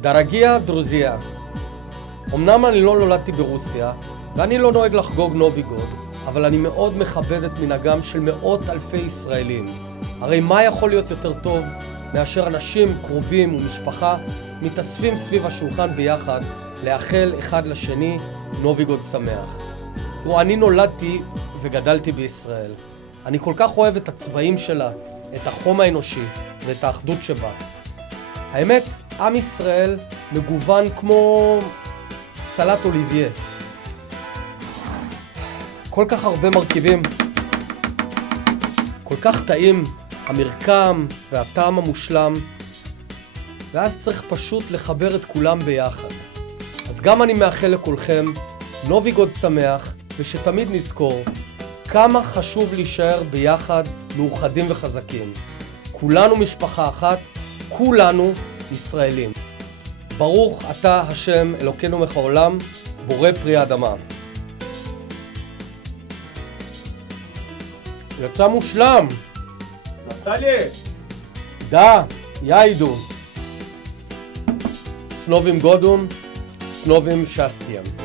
דרגיה דרוזיה. אמנם אני לא נולדתי ברוסיה, ואני לא נוהג לחגוג נוביגוד, אבל אני מאוד מכבד את מנהגם של מאות אלפי ישראלים. הרי מה יכול להיות יותר טוב מאשר אנשים קרובים ומשפחה מתאספים סביב השולחן ביחד לאחל אחד לשני נוביגוד שמח. אני נולדתי וגדלתי בישראל. אני כל כך אוהב את הצבעים שלה, את החום האנושי ואת האחדות שבה. האמת, עם ישראל מגוון כמו סלט אוליביה. כל כך הרבה מרכיבים, כל כך טעים, המרקם והטעם המושלם, ואז צריך פשוט לחבר את כולם ביחד. אז גם אני מאחל לכולכם נוביגוד שמח, ושתמיד נזכור כמה חשוב להישאר ביחד, מאוחדים וחזקים. כולנו משפחה אחת, כולנו ישראלים. ברוך אתה השם אלוקינו מלך העולם, בורא פרי האדמה. יצא מושלם. נפתלי! דה, יאידו. סנובים גודום, סנובים שסטיאם.